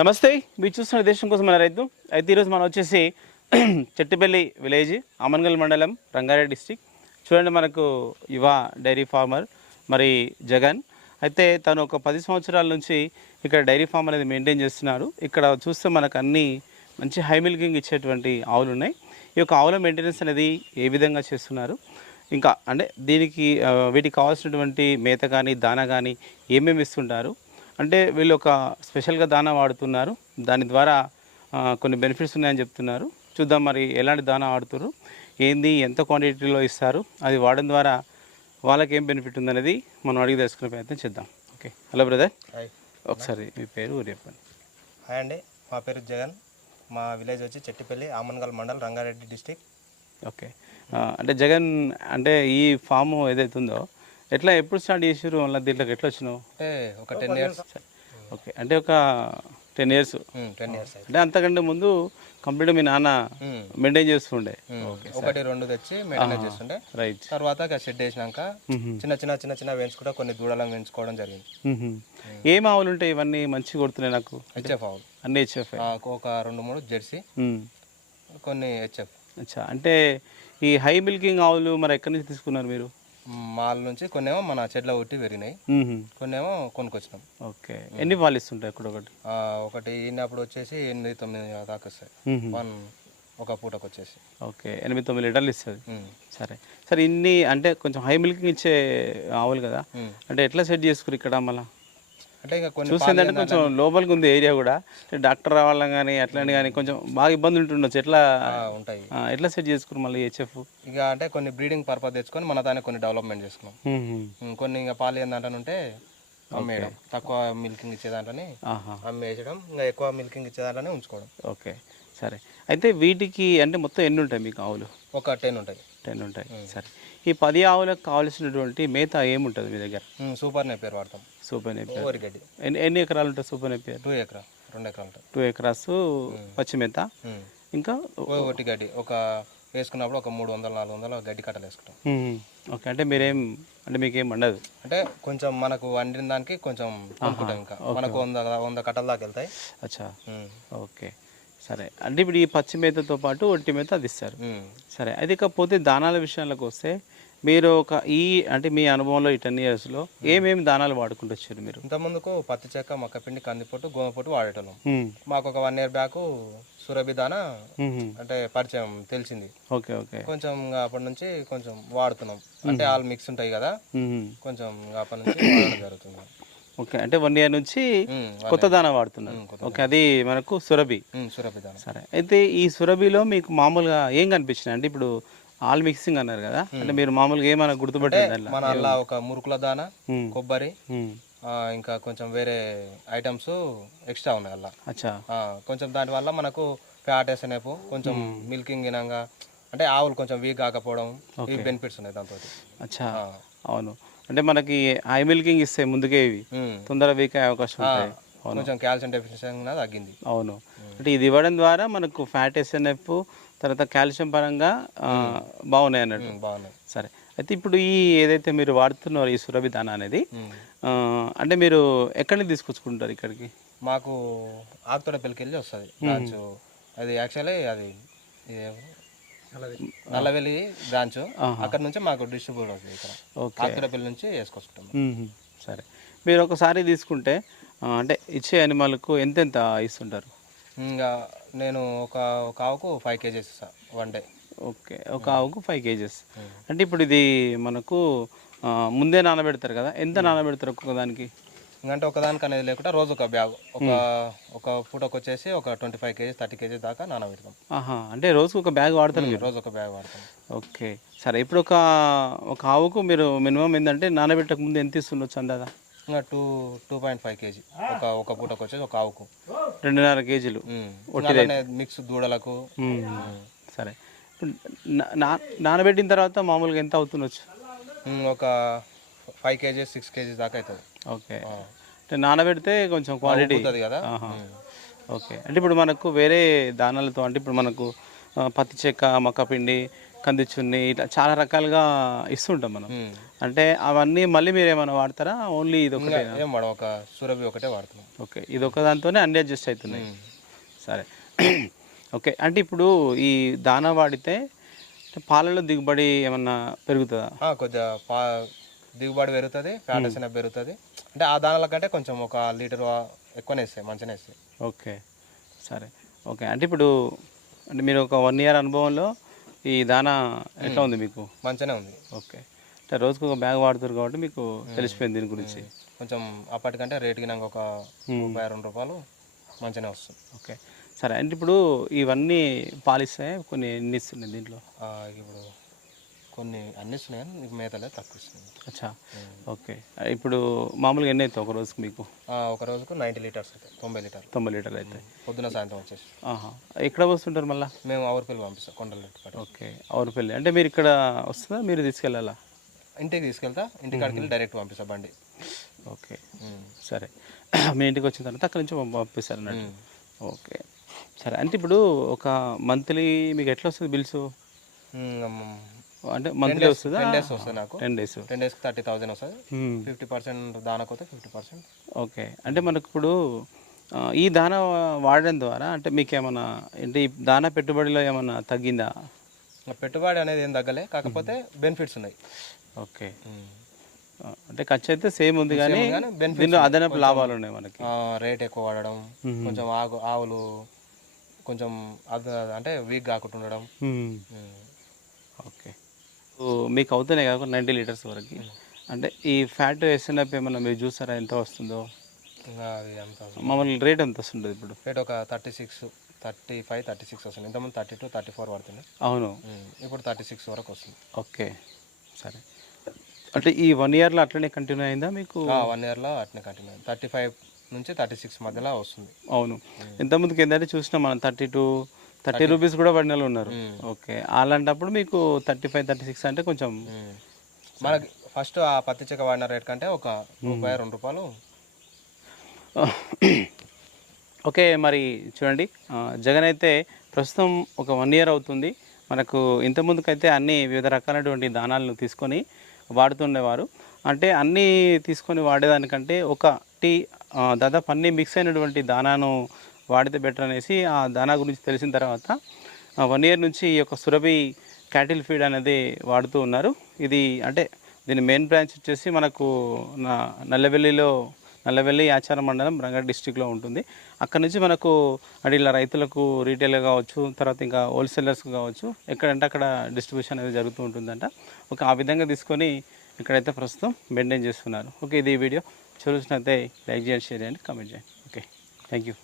నమస్తే, మీరు చూస్తున్న దేశం కోసం మన రైతు. అయితే ఈరోజు మనం వచ్చేసి చెట్టుపల్లి విలేజ్, ఆమన్గల్ మండలం, రంగారెడ్డి డిస్టిక్. చూడండి, మనకు యువ డైరీ ఫార్మర్ మరి జగన్. అయితే తను ఒక 10 సంవత్సరాల నుంచి ఇక్కడ డైరీ ఫార్మ్ అనేది మెయింటైన్ చేస్తున్నారు. ఇక్కడ చూస్తే మనకు అన్ని మంచి హై మిల్కింగ్ ఇచ్చేటువంటి ఆవులు ఉన్నాయి. ఈ యొక్క ఆవుల మెయింటెనెన్స్ అనేది ఏ విధంగా చేస్తున్నారు, ఇంకా అంటే దీనికి వీటికి కావాల్సినటువంటి మేత కానీ దానా కానీ ఏమేమి ఇస్తుంటారు, అంటే వీళ్ళు ఒక స్పెషల్గా దానా వాడుతున్నారు, దాని ద్వారా కొన్ని బెనిఫిట్స్ ఉన్నాయని చెప్తున్నారు. చూద్దాం మరి ఎలాంటి దానా వాడుతున్నారు, ఏంది, ఎంత క్వాంటిటీలో ఇస్తారు, అది వాడడం ద్వారా వాళ్ళకి ఏం బెనిఫిట్ ఉందనేది మనం అడిగి తెలుసుకునే ప్రయత్నం చేద్దాం. Okay, hello brother. ఒకసారి మీ పేరు ఊరు చెప్పండి. హాయ్ అండి, మా పేరు జగన్. మా విలేజ్ వచ్చి చెట్టిపల్లి, ఆమన్గల్ మండల్, రంగారెడ్డి డిస్టిక్. ఓకే, అంటే జగన్, అంటే ఈ ఫామ్ ఏదైతే ఉందో ఎట్లా ఎప్పుడు స్టార్ట్ చేసారు, మళ్ళీ దీంట్లోకి ఎట్లా వచ్చినావు? అంటే ఒక 10 years. ఓకే, అంటే ఒక 10 years. 10 years అంటే అంతకంటే ముందు కంప్లీట్ మీ నాన్న మెయింటైన్ చేస్తుండే? ఒకటి రెండు తెచ్చి మెయింటైన్ చేస్తుండే. రైట్. తర్వాత షెడ్ వేసినాక చిన్న వేయించుకుంటా కొన్ని దూడలను పెంచుకోవడం జరిగింది. ఏం ఆవులు ఉంటాయి ఇవన్నీ మంచిగా కొడుతున్నాయి నాకు? హెచ్ఎఫ్ ఆవులు అన్ని హెచ్ఎఫ్. ఒక 2-3 జెర్సీ, కొన్ని హెచ్ఎఫ్. అచ్చా, అంటే ఈ హై మిల్కింగ్ ఆవులు మరి ఎక్కడి నుంచి తీసుకున్నారు మీరు? మాల్ నుంచి కొన్నేమో మన చెట్ల ఒట్టి పెరిగినాయి, కొన్నేమో కొనుక్కొచ్చినాం. ఓకే, ఎన్ని పాలు ఇస్తుంటాయి ఒకటి ఈనప్పుడు వచ్చేసి 8-9 దాకా వస్తాయి. ఒక పూటకు వచ్చేసి ఓకే 8-9 లీటర్లు ఇస్తుంది. సరే సరే, ఇన్ని అంటే కొంచెం హై మిల్కింగ్ ఇచ్చే ఆవులు కదా, అంటే ఎట్లా సెట్ చేసుకురు ఇక్కడ? మళ్ళీ అంటే ఇంకా కొన్ని చూసిందంటే కొంచెం లోపలికి ఉంది ఏరియా కూడా, డాక్టర్ రావాలని కానీ అట్లాంటి కానీ కొంచెం బాగా ఇబ్బంది ఉంటుండొచ్చు. ఎట్లా ఉంటాయి, ఎట్లా సెట్ చేసుకున్నారు మళ్ళీ హెచ్ఎఫ్? ఇక అంటే కొన్ని బ్రీడింగ్ పర్పస్ తెచ్చుకొని మన దాన్ని కొన్ని డెవలప్మెంట్ చేసుకున్నాం. కొన్ని ఇంకా పాలు ఏందంటే అమ్మేయడం, తక్కువ మిల్కింగ్ ఇచ్చేదాంట్లోనే అమ్మేయడం, ఇంకా ఎక్కువ మిల్కింగ్ ఇచ్చేదాంట్లోనే ఉంచుకోవడం. ఓకే, సరే. అయితే వీటికి అంటే మొత్తం ఎన్ని ఉంటాయి మీకు ఆవులు? ఒక 10 ఉంటాయి. 10 ఉంటాయి. సరే, ఈ 10 ఆవులకు కావాల్సినటువంటి మేత ఏముంటుంది మీ దగ్గర? సూపర్ నేపియర్ వాడతాం. Super Napier. వరిగడ్డి. ఎన్ని ఎకరాలు ఉంటుంది సూపర్ నేపియర్? 2 ఎకరాలు 2 ఎకరాలు ఉంటాయి. 2 ఎకరాస్ పచ్చి మేత, ఇంకా ఒకటి గడ్డి. ఒక వేసుకున్నప్పుడు ఒక 300-400 గడ్డి కట్టలు వేసుకుంటాం. ఓకే, అంటే మీరేం, అంటే మీకేం వండదు? అంటే కొంచెం మనకు వండిన దానికి కొంచెం కొనుక్కుంటాం. ఇంకా మనకు 100 కట్టల దాకా వెళ్తాయి. అచ్చా, ఓకే, సరే. అంటే ఇప్పుడు ఈ పచ్చి మేతతో పాటు ఒట్టి మేత అది ఇస్తారు. సరే, అది కాకపోతే దానాల విషయాలకు వస్తే మీరు అంటే మీ అనుభవంలో ఈ 10 yearsలో ఏమేమి దానాలు వాడుకుంటూ వచ్చారు మీరు? ఇంతకుముందుకు పత్తి చెక్క, మక్కపిండి, కందిపొట్టు, గోమపొట్టు వాడేటోళ్ళం. మాకు ఒక 1 year బ్యాక్ సురభి దానా అంటే పరిచయం తెలిసింది. ఓకే ఓకే, కొంచెం అప్పటి నుంచి కొంచెం వాడుతున్నాం. అంటే ఆల్ మిక్స్ ఉంటాయి కదా, కొంచెం అప్పటి నుంచి వాడడం జరుగుతుంది. ఓకే, అంటే 1 year నుంచి కొత్త దానా వాడుతున్నారు. ఓకే, అది మనకు సురభి దానా. సరే, అయితే ఈ సురభిలో మీకు మామూలుగా ఏం కనిపించినాయి? అంటే ఇప్పుడు ఆల్ మిక్సింగ్ అన్నారు కదా, అంటే మీరు మామూలుగా ఏమైనా గుర్తుపట్టారు? మన అలా ఒక మురుకుల దానా, కొబ్బరి, ఇంకా కొంచెం వేరే ఐటమ్స్ ఎక్స్ట్రా ఉన్నాయి అలా. అచ్చా, కొంచెం దాని వల్ల మనకు ఫ్యాట్ ఎస్ఎన్ఎఫ్, కొంచెం మిల్కింగ్ వినంగా, అంటే ఆవులు కొంచెం వీక్ కాకపోవడం, ఈ బెనిఫిట్స్ ఉన్నాయి దాంతో. అచ్చా, అవును. అంటే మనకి హై మిల్కింగ్ ఇస్తే ముందుకే ఇవి తొందరగా వీక్ అయ్యే అవకాశం ఉంటాయి. కొంచెం కాల్షియం డెఫిషియన్సీ తగ్గింది. అవును, అంటే ఇది ఇవ్వడం ద్వారా మనకు ఫ్యాట్ ఎస్ఎన్ఎఫ్ తర్వాత కాల్షియం పరంగా బాగున్నాయి అన్నట్టు. బాగున్నాయి. సరే, అయితే ఇప్పుడు ఈ ఏదైతే మీరు వాడుతున్నారో ఈ సురభి దానా అనేది, అంటే మీరు ఎక్కడి నుంచి తీసుకొచ్చుకుంటారు ఇక్కడికి? మాకు ఆకుతోటపల్లికి వెళ్ళి వస్తుంది బ్రాంచ్. అది యాక్చువల్లీ అది నల్లవెల్లి బ్రాంచ్, అక్కడ నుంచి మాకు డిస్ట్రిబ్యూట్ అవుతుంది. ఇక్కడ ఆకుతోటపల్లి నుంచి వేసుకొచ్చుకుంటాం. సరే, మీరు ఒకసారి తీసుకుంటే అంటే ఇచ్చే అనిమల్కు ఎంతెంత ఇస్తుంటారు? ఇంకా నేను ఒక ఆవుకు 5 kgs ఇస్తాను 1 day. ఓకే, ఒక ఆవుకు 5 kgs. అంటే ఇప్పుడు ఇది మనకు ముందే నానబెడతారు కదా, ఎంత నానబెడతారు ఒక్కొక్కదానికి? ఇంకంటే ఒకదానికి అనేది లేకుండా రోజు ఒక బ్యాగ్, ఒక పూటకు వచ్చేసి ఒక 25 kgs 30 kgs దాకా నానబెడతాం. అంటే రోజుకు ఒక బ్యాగ్ వాడతారు? రోజు ఒక బ్యాగ్ వాడతాం. ఓకే, సరే. ఇప్పుడు ఒక ఆవుకు మీరు మినిమం ఏంటంటే నానబెట్టక ముందు ఎంత ఇస్తుండొచ్చు అందాదా? ఇంకా 2.5 kg ఒక పూటకు వచ్చేసి ఒక ఆవుకు 2.5 kgs మిక్స్ దూడలకు. సరే, నానబెట్టిన తర్వాత మామూలుగా ఎంత అవుతుండొచ్చు? ఒక 5 kgs 6 kgs దాకా అవుతుంది. ఓకే, అంటే నానబెడితే కొంచెం క్వాలిటీ అవుతుంది కదా. ఓకే, అంటే ఇప్పుడు మనకు వేరే దానాలతో, అంటే ఇప్పుడు మనకు పత్తి చెక్క, మక్కపిండి, కందిచున్ని ఇట్లా చాలా రకాలుగా ఇస్తుంటాం మనం. అంటే అవన్నీ మళ్ళీ మీరు ఏమైనా వాడతారా? ఓన్లీ ఇది ఒకటే? ఏం వాడం, ఒక సురభి ఒకటే వాడుతున్నాం. ఓకే, ఇది ఒక దాంతోనే అన్ని అడ్జస్ట్ అవుతున్నాయి. సరే. ఓకే, అంటే ఇప్పుడు ఈ దానా వాడితే పాలలో దిగుబడి ఏమన్నా పెరుగుతుందా? కొద్దిగా దిగుబడి పెరుగుతుంది, ఫ్యాట్ అనేది పెరుగుతుంది. అంటే ఆ దానాల కంటే కొంచెం ఒక లీటర్ ఎక్కువనే ఇస్తాయి, మంచిగానే ఇస్తాయి. ఓకే, సరే. ఓకే, అంటే ఇప్పుడు అంటే మీరు ఒక 1 year అనుభవంలో ఈ దానా ఎట్లా ఉంది మీకు? మంచిగానే ఉంది. ఓకే, అంటే రోజుకు ఒక బ్యాగ్ వాడుతారు కాబట్టి మీకు తెలిసిపోయింది దీని గురించి. కొంచెం అప్పటికంటే రేటుకి నాకు ఒక ₹2 మంచిగానే వస్తుంది. ఓకే, సరే. అంటే ఇప్పుడు ఇవన్నీ పాలిస్తాయి, కొన్ని ఎన్ని ఇస్తున్నాయి దీంట్లో? ఇప్పుడు కొన్ని అన్ని ఇస్తున్నాయి కానీ నీకు మేతలే తక్కువ ఇస్తున్నాయి. అచ్చా, ఓకే. ఇప్పుడు మామూలుగా ఎన్ని అవుతాయి ఒక రోజుకి మీకు? ఒక రోజుకు 90 లీటర్స్ అవుతాయి, 90 లీటర్లు. 90 లీటర్లు అవుతాయి పొద్దున సాయంత్రం వచ్చేసి. ఎక్కడ వస్తుంటారు మళ్ళీ? మేము ఆవురపల్లి పంపిస్తాం, కొండలు. ఓకే, ఆవురపల్లి. అంటే మీరు ఇక్కడ వస్తుందా, మీరు తీసుకెళ్ళాలా? ఇంటికి తీసుకెళ్తా, ఇంటికాడికి వెళ్ళి డైరెక్ట్ పంపిస్తా బండి. ఓకే, సరే. మీ ఇంటికి వచ్చిన తర్వాత అక్కడి నుంచి పంపిస్తారు అన్నట్టు. ఓకే, సరే. అంటే ఇప్పుడు ఒక మంత్లీ మీకు ఎట్లా వస్తుంది బిల్స్? అంటే మంత్లీ వస్తుందా? 10 days వస్తుంది నాకు. 10 days. 10 daysకి 30,000 వస్తుంది. 50% దానాకోతే 50%. ఓకే, అంటే మనకు ఇప్పుడు ఈ దానా వాడడం ద్వారా అంటే మీకు ఏమన్నా అంటే ఈ దానా పెట్టుబడిలో ఏమన్నా తగ్గిందా? పెట్టుబడి అనేది ఏం తగ్గలే, కాకపోతే బెనిఫిట్స్ ఉన్నాయి. ఓకే, అంటే ఖర్చు అయితే సేమ్ ఉంది కానీ దీనిలో అదనపు లాభాలు ఉన్నాయి మనకి. రేట్ ఎక్కువ వాడడం, కొంచెం ఆవులు కొంచెం అంటే వీక్ కాకుండా ఉండడం. ఓకే, మీకు అవుతున్నాయి కాకుండా 90 లీటర్స్ వరకు. అంటే ఈ ఫ్యాట్ వేసినప్పుడు ఏమన్నా మీరు చూసారా ఎంత వస్తుందో? అది ఎంత మామూలు రేట్ ఎంత వస్తుంటుంది ఇప్పుడు? రేట్ ఒక 36, 35, 36 వస్తుంది. ఇంతకుముందు 32, 34 పడుతుంది. అవును, ఇప్పుడు 36 వరకు వస్తుంది. ఓకే, సరే. అంటే ఈ 1 yearలో అట్లనే కంటిన్యూ అయిందా మీకు? 1 yearలో అట్లనే కంటిన్యూ అయింది. 35 నుంచి 36 మధ్యలో వస్తుంది. అవును, ఇంతకుముందుకు ఏంటంటే చూసినా మనం 30 రూపీస్ కూడా పడిన వాళ్ళు ఉన్నారు. ఓకే, అలాంటప్పుడు మీకు 35, 36 అంటే కొంచెం మనకి ఫస్ట్ ఆ పత్తి చెక్క వాడిన రేట్ కంటే ఒక ₹2. ఓకే, మరి చూడండి, జగన్ అయితే ప్రస్తుతం ఒక 1 year అవుతుంది. మనకు ఇంతకుముందుకైతే అన్ని వివిధ రకాలైనటువంటి దానాలను తీసుకొని వాడుతుండేవారు. అంటే అన్నీ తీసుకొని వాడేదానికంటే దాదాపు అన్నీ మిక్స్ అయినటువంటి దానాను వాడితే బెటర్ అనేసి ఆ దానా గురించి తెలిసిన తర్వాత 1 year నుంచి ఈ యొక్క సురభి క్యాటిల్ ఫీడ్ అనేది వాడుతూ ఉన్నారు. ఇది అంటే దీని మెయిన్ బ్రాంచ్ వచ్చేసి మనకు నల్లవెల్లి యాచారం మండలం రంగారెడ్డి డిస్టిక్లో ఉంటుంది. అక్కడ నుంచి మనకు అంటే ఇలా రైతులకు రీటైల్గా కావచ్చు, తర్వాత ఇంకా హోల్సేలర్స్కి కావచ్చు, ఎక్కడంటే అక్కడ డిస్ట్రిబ్యూషన్ అనేది జరుగుతూ ఉంటుందంట. ఓకే, ఆ విధంగా తీసుకొని ఇక్కడైతే ప్రస్తుతం మెయింటైన్ చేస్తున్నారు. ఓకే, ఇది వీడియో చూసినట్లయితే లైక్ చేయండి, షేర్ చేయండి, కామెంట్ చేయండి. Okay, thank you.